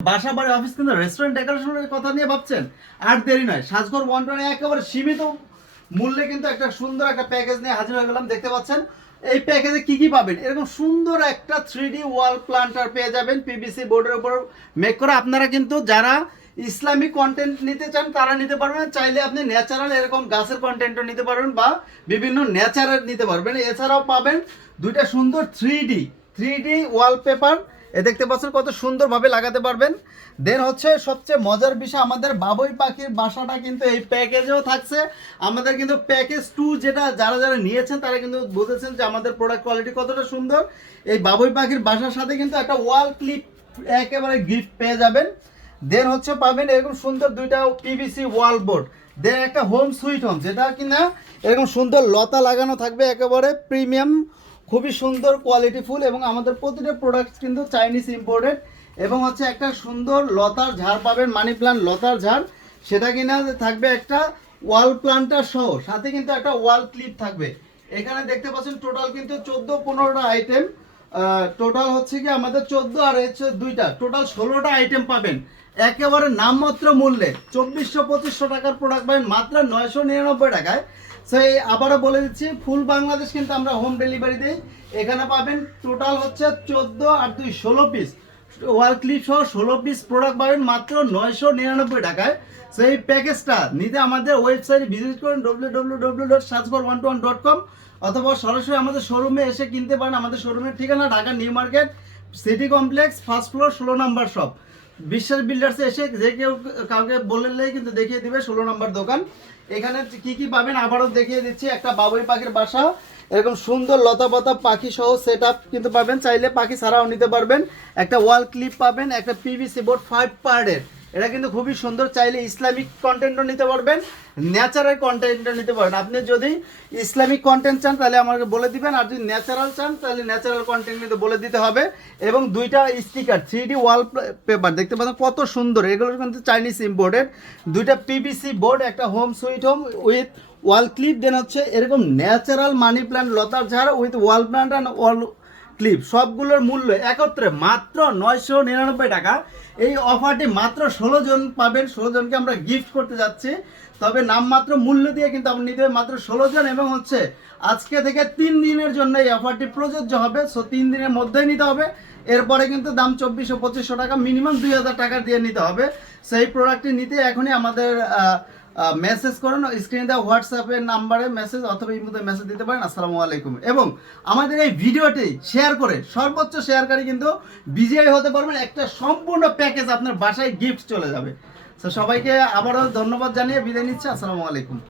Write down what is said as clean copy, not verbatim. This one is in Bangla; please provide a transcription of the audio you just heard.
বাসা বাড়ি অফিস কিন্তু রেস্টুরেন্ট ডেকোরেশনের কথা নিয়ে ভাবছেন, আর দেরি নয়, সাজঘর 120 একেবারে সীমিত মূল্যে কিন্তু একটা সুন্দর একটা প্যাকেজ নিয়ে হাজির হয়ে গেলাম। দেখতে পাচ্ছেন এই প্যাকেজে কি কি পাবেন, এরকম সুন্দর একটা 3D ওয়াল প্লান্টার পেয়ে যাবেন পিভিসি বোর্ডের উপর মেক করা। আপনারা কিন্তু যারা ইসলামিক কন্টেন্ট নিতে চান তারা নিতে পারবেন, চাইলে আপনি ন্যাচারাল এরকম গাছের কন্টেন্টও নিতে পারবেন বা বিভিন্ন ন্যাচারাল নিতে পারবেন। এছাড়াও পাবেন দুইটা সুন্দর 3D ওয়ালপেপার, দেখতে পাচ্ছেন কত সুন্দরভাবে লাগাতে পারবেন। দেন হচ্ছে সবচেয়ে মজার বিষয়, আমাদের বাবুই পাখির বাসাটা কিন্তু এই প্যাকেজেও থাকছে। আমাদের কিন্তু প্যাকেজ 2 যেটা যারা যারা নিয়েছেন তারা কিন্তু বুঝেছেন যে আমাদের প্রোডাক্ট কোয়ালিটি কতটা সুন্দর। এই বাবুই পাখির বাসার সাথে কিন্তু একটা ওয়াল ক্লিপ একেবারে গিফট পেয়ে যাবেন। দেন হচ্ছে পাবেন এরকম সুন্দর দুইটা পিভিসি ওয়াল বোর্ড। দেন একটা হোম সুইট হোম, যেটা কিনা এরকম সুন্দর লতা লাগানো থাকবে, একেবারে প্রিমিয়াম, খুবই সুন্দর কোয়ালিটিফুল। এবং আমাদের প্রতিটা প্রোডাক্ট কিন্তু চাইনিজ ইম্পোর্টেড। এবং হচ্ছে একটা সুন্দর লতার ঝাড় পাবেন, মানি প্লান্ট লতার ঝাড়, সেটা কিনা থাকবে একটা ওয়াল প্লান্টার সহ, সাথে কিন্তু একটা ওয়াল ক্লিপ থাকবে। এখানে দেখতে পাচ্ছেন টোটাল কিন্তু 14-15টা আইটেম, টোটাল হচ্ছে কি আমাদের 14 আর হচ্ছে দুইটা, টোটাল 16টা আইটেম পাবেন একেবারে নামমাত্র মূল্যে। 2400-2500 টাকার প্রোডাক্ট পাবেন মাত্র 999 টাকায়। সেই আবারও বলে দিচ্ছি, ফুল বাংলাদেশ কিন্তু আমরা হোম ডেলিভারি দিই। এখানে পাবেন টোটাল হচ্ছে 14 আর 2 16 পিস ওয়াল ক্লিপ সহ 16 পিস প্রোডাক্ট পাবেন মাত্র 999 টাকায়। সেই প্যাকেজটা নিতে আমাদের ওয়েবসাইটে ভিজিট করুন www.sajghar121.com, অথবা সরাসরি আমাদের শোরুমে এসে কিনতে পারেন। আমাদের শোরুমের ঠিকানা Dhaka new market city complex, first floor, 16 নম্বর শপ। বিশ্বাস বিল্ডার্সে এসে যে কেউ কাউকে বললেই কিন্তু দেখিয়ে দিবে 16 নম্বর দোকান। এখানে কি কি পাবেন আবারও দেখিয়ে দিচ্ছি। একটা বাবুই পাখির বাসা, এরকম সুন্দর লতা পাতা পাখি সহ সেট আপ কিন্তু পাবেন, চাইলে পাখি ছাড়াও নিতে পারবেন। একটা ওয়াল ক্লিপ পাবেন, একটা পিভিসি বোর্ড 5 পার্টের, এটা কিন্তু খুবই সুন্দর, চাইলে ইসলামিক কন্টেন্টও নিতে পারবেন, ন্যাচারাল কন্টেন্টও নিতে পারবেন। আপনি যদি ইসলামিক কন্টেন্ট চান তাহলে আমাকে বলে দিবেন, আর যদি ন্যাচারাল চান তাহলে ন্যাচারাল কন্টেন্ট কিন্তু বলে দিতে হবে। এবং দুইটা স্টিকার 3D ওয়াল পেপার দেখতে পাচ্ছেন কত সুন্দর, এগুলো কিন্তু চাইনিজ ইম্পোর্টেড। দুইটা পিভিসি বোর্ড, একটা home sweet home with wall clip, then হচ্ছে এরকম ন্যাচারাল মানি প্ল্যান্ট লতার ঝাড় with wall plant and wall clip, সবগুলোর মূল্য একত্রে মাত্র 999 টাকা। এই অফারটি মাত্র 16 জন পাবেন, 16 জনকে আমরা গিফট করতে যাচ্ছি। তবে নামমাত্র মূল্য দিয়ে কিন্তু আপনি নিতে হবে মাত্র 16 জন। এবং হচ্ছে আজকে থেকে 3 দিনের জন্য এই অফারটি প্রযোজ্য হবে, সো 3 দিনের মধ্যেই নিতে হবে। এরপরে কিন্তু দাম 2400-2500 টাকা, মিনিমাম 2000 টাকা দিয়ে নিতে হবে। সেই প্রোডাক্টটি নিতে এখনই আমাদের মেসেজ করুন, স্ক্রিনে দেওয়া হোয়াটসঅ্যাপের নাম্বারে মেসেজ অথবা ইমোতে মেসেজ দিতে পারেন। আসসালামু আলাইকুম। এবং আমাদের এই ভিডিওটি শেয়ার করে সর্বোচ্চ শেয়ারকারী কিন্তু বিজয়ী হতে পারবেন, একটা সম্পূর্ণ প্যাকেজ আপনার বাসায় গিফট চলে যাবে। তো সবাইকে আবারও ধন্যবাদ জানিয়ে বিদায় নিচ্ছি। আসসালামু আলাইকুম।